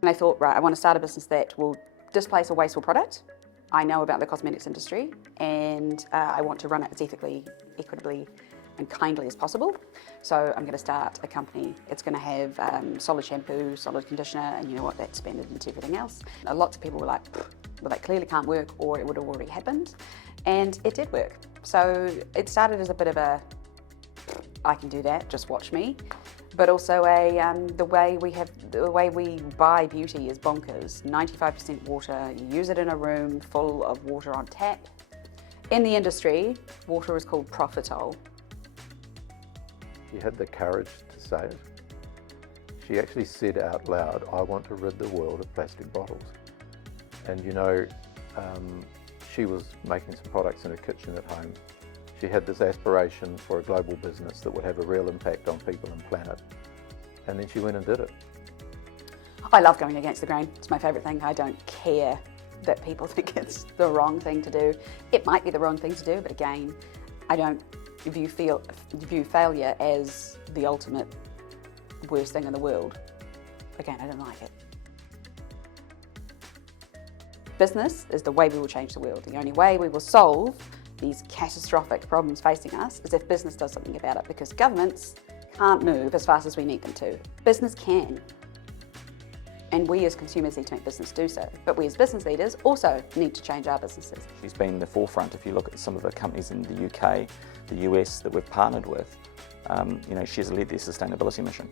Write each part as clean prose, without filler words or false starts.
And I thought, right, I want to start a business that will displace a wasteful product. I know about the cosmetics industry, and I want to run it as ethically, equitably, and kindly as possible. So I'm going to start a company. It's going to have solid shampoo, solid conditioner, and you know what, that's expanded into everything else. Lots of people were like, well, that clearly can't work, or it would have already happened. And it did work. So it started as a bit of a, I can do that, just watch me. But also the way we buy beauty is bonkers. 95% water, you use it in a room full of water on tap. In the industry, water is called profiterole. She had the courage to say it. She actually said out loud, I want to rid the world of plastic bottles. And you know, she was making some products in her kitchen at home. She had this aspiration for a global business that would have a real impact on people and planet. And then she went and did it. I love going against the grain. It's my favourite thing. I don't care that people think it's the wrong thing to do. It might be the wrong thing to do, but again, I don't view failure as the ultimate worst thing in the world. Again, I don't like it. Business is the way we will change the world. The only way we will solve these catastrophic problems facing us is if business does something about it, because governments can't move as fast as we need them to. Business can. And we as consumers need to make business do so. But we as business leaders also need to change our businesses. She's been in the forefront. If you look at some of the companies in the UK, the US that we've partnered with, you know, she's led their sustainability mission.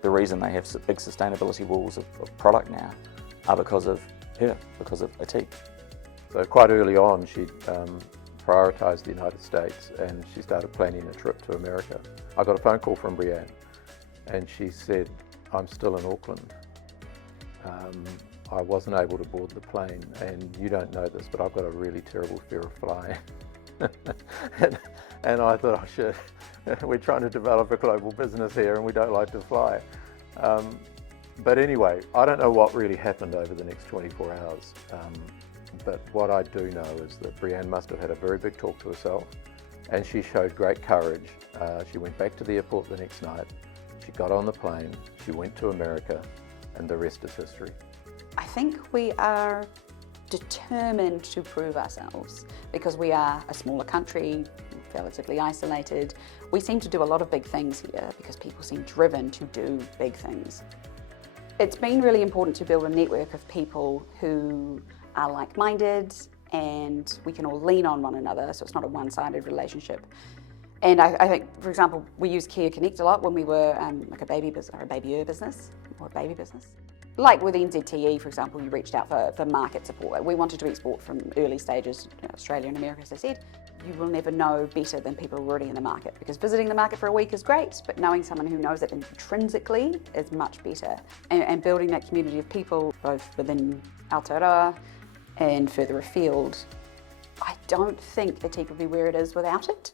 The reason they have big sustainability walls of product now are because of her, because of Ethique. So quite early on, she prioritised the United States and she started planning a trip to America. I got a phone call from Brianne and she said, I'm still in Auckland. I wasn't able to board the plane, and you don't know this, but I've got a really terrible fear of flying. and I thought, oh shit, we're trying to develop a global business here and we don't like to fly. But anyway, I don't know what really happened over the next 24 hours. But what I do know is that Brianne must have had a very big talk to herself, and she showed great courage. She went back to the airport the next night, she got on the plane, she went to America, and the rest is history. I think we are determined to prove ourselves because we are a smaller country, relatively isolated. We seem to do a lot of big things here because people seem driven to do big things. It's been really important to build a network of people who are like-minded and we can all lean on one another, so it's not a one-sided relationship. And I think, for example, we use Care Connect a lot when we were like a baby business or a baby business. Like with NZTE, for example, you reached out for market support. We wanted to export from early stages, Australia and America, as I said. You will never know better than people already in the market, because visiting the market for a week is great, but knowing someone who knows it intrinsically is much better. And building that community of people, both within Aotearoa and further afield, I don't think Ethique would be where it is without it.